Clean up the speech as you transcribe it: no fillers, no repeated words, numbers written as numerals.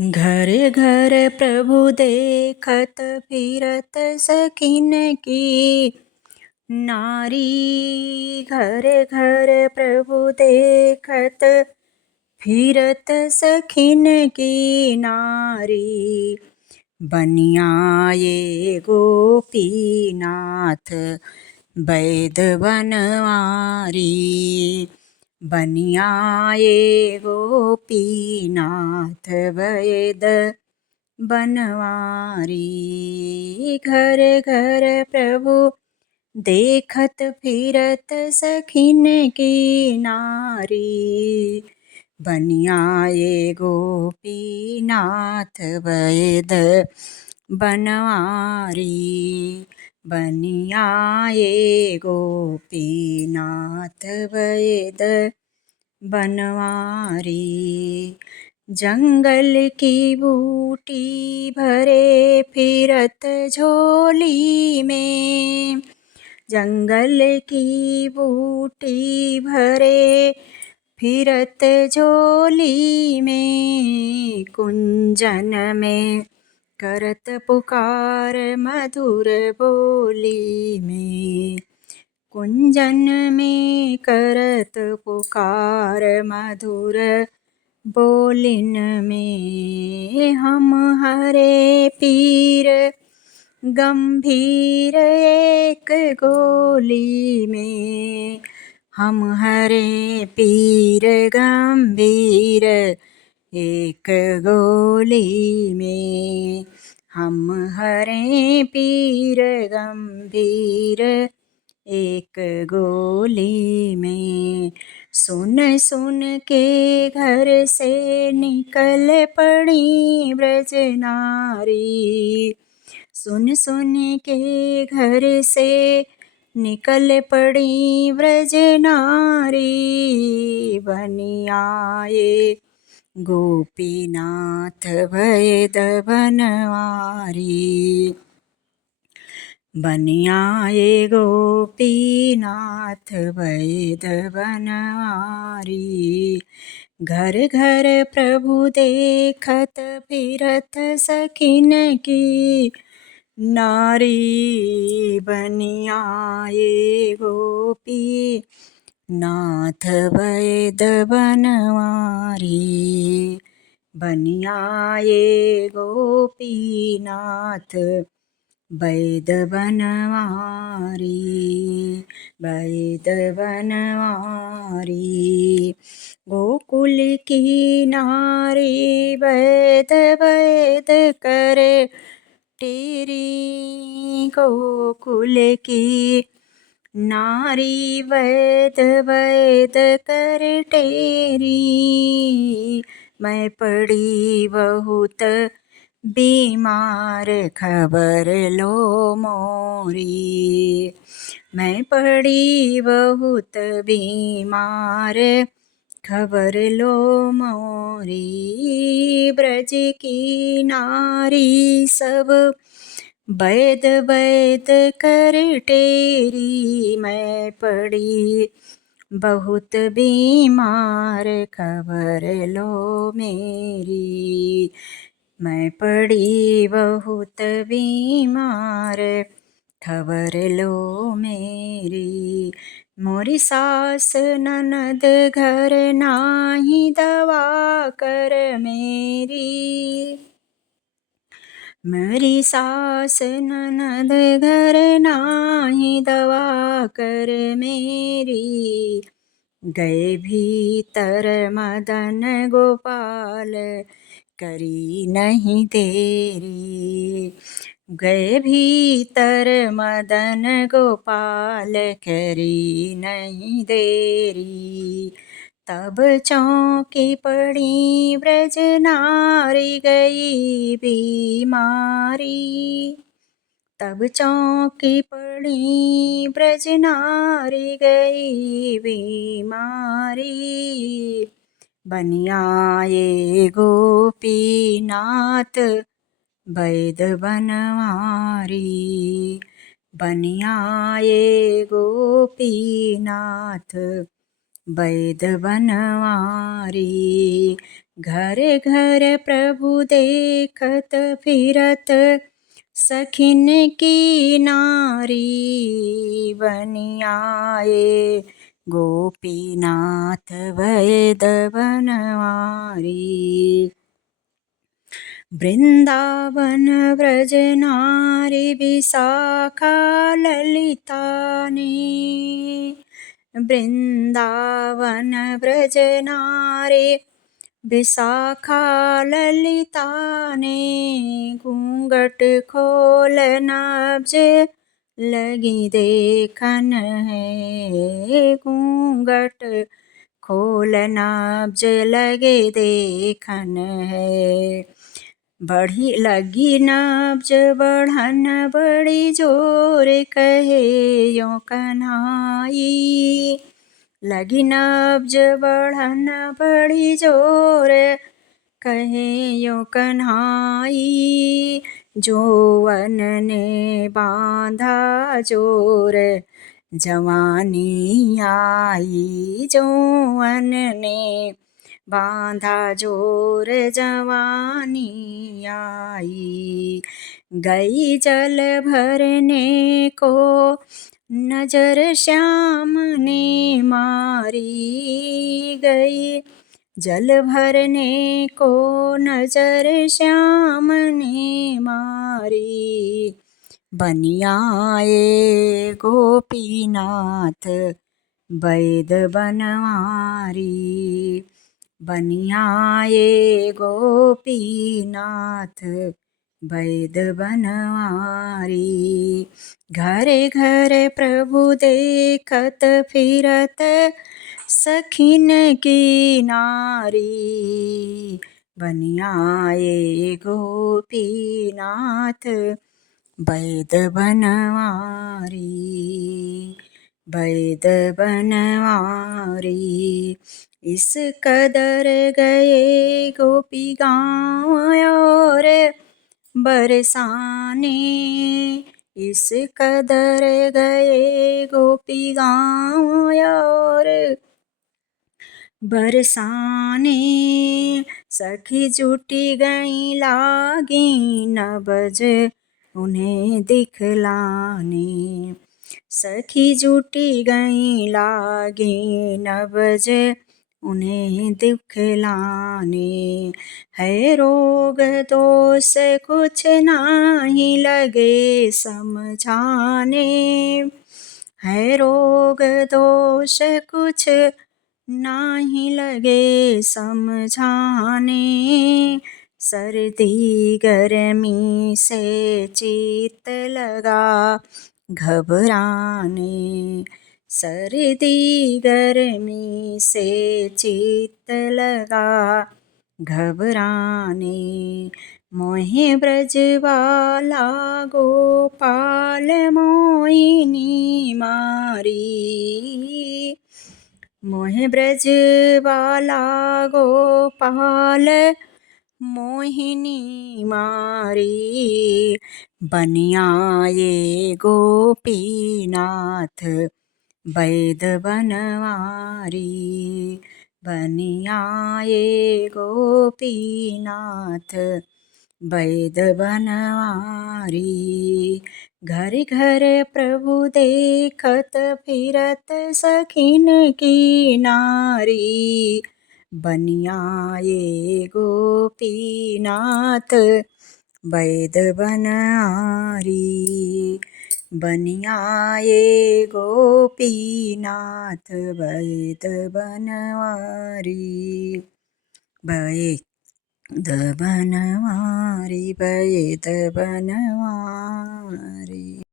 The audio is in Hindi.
घर घर प्रभु देखत फिरत सखिन की नारी। घर घर प्रभु देखत फिरत सखिन की नारी। बनियाये गोपीनाथ वैद बनवारी। बनियाये गोपीनाथ वैद बनवारी। घर घर प्रभु देखत फिरत सखिन की नारी। बनियाये गोपीनाथ वैद बनवारी। बनियाये गोपीनाथ वैद बनवारी। जंगल की बूटी भरे फिरत झोली में। जंगल की बूटी भरे फिरत झोली में। कुंजन में करत पुकार मधुर बोली में। कुंजन में करत पुकार मधुर बोलिन में। हम हरे पीर गंभीर एक गोली में। हम हरे पीर गंभीर एक गोली में। हम हरे पीर गंभीर एक गोली में। सुन सुन के घर से निकल पड़ी ब्रज नारी। सुन सुन के घर से निकल पड़ी ब्रज नारी। बनियाये गोपीनाथ वैद बनवारी। बनियाये गोपीनाथ वैद बनवारी। घर घर प्रभु देखत फिरत सखिन की नारी। बनियाये गोपीनाथ वैद बनवारी। बनियाये गोपीनाथ वैद बनवारी। वैद बनवारी। गोकुल की नारी वैद वैद करे टेरी। गोकुल की नारी वैद वैद कर टेरी। मैं पड़ी बहुत बीमार खबर लो मोरी। मैं पड़ी बहुत बीमार खबर लो मोरी। ब्रज की नारी सब वैद वैद कर टेरी। मैं पड़ी बहुत बीमार खबर लो मेरी। मैं पड़ी बहुत बीमार खबर लो मेरी। मोरी सास ननद घर नाही दवा कर मेरी। मेरी सास ननद घर नाही दवा कर मेरी। गए भीतर मदन गोपाल करी नहीं देरी। गए भीतर मदन गोपाल करी नहीं देरी। तब चौकी पड़ी ब्रज नारी गई बीमारी। तब चौकी पड़ी ब्रज नारी गई बीमारी। बनियाये गोपीनाथ वैद बनवारी। बनियाये गोपीनाथ वैद बनवारी। घर घर प्रभु देखत फिरत सखिन की नारी बनि आए गोपीनाथ वैद बनवारी। वृंदावन व्रज नारी विशाखा ललिता ने, वृंदावन व्रज नारी विशाखा ललिता ने, घूंघट खोल नब्ज लगी देखन है, घूंघट खोल नब्ज लगे देखन है। बढ़ी लगी नब्ज बढ़न बड़ी जोर कहे यो कन्हाई, लगी नब्ज बढ़न बड़ी जोर कहे यो कन्हाई। जोवन ने बांधा जोर जवानी आई, जोवन ने बांधा जोर जवानी आई। गई जल भरने को नजर श्याम ने मारी, गई जल भरने को नजर श्याम ने मारी। बनि आए गोपीनाथ वैद बनवारी, बनि आए गोपीनाथ वैद बनवारी। घरे घरे प्रभु देखत फिरत सखिन की नारी, बनि आए गोपीनाथ वैद बनवारी, वैद बनवारी। इस कदर गए गोपी गाँव और बरसाने, इस कदर गए गोपी गाँव और बरसाने। सखी जुटी गई लागी नबज उन्हें दिखलाने, सखी जुटी गई लागी नबज उन्हें दिखलाने। है रोग दोष कुछ नाही लगे समझाने, है रोग दोष कुछ नाही लगे समझाने। सर्दी गर्मी से चित्त लगा घबराने, सर्दी गर्मी से चित्त लगा घबराने। मोहि ब्रजवाला गोपाल मोहिनी मारी, मोहि ब्रजवाला गोपाल मोहिनी मारी। बनि आए गोपीनाथ वैद बनवारी, बनि आए गोपीनाथ वैद बनवारी। घर घर प्रभु देखत फिरत सखिन की नारी, बनि आए गोपीनाथ वैद बनवारी, बनि आए गोपीनाथ वैद बनवारी, वैद बनवारी, वैद बनवारी।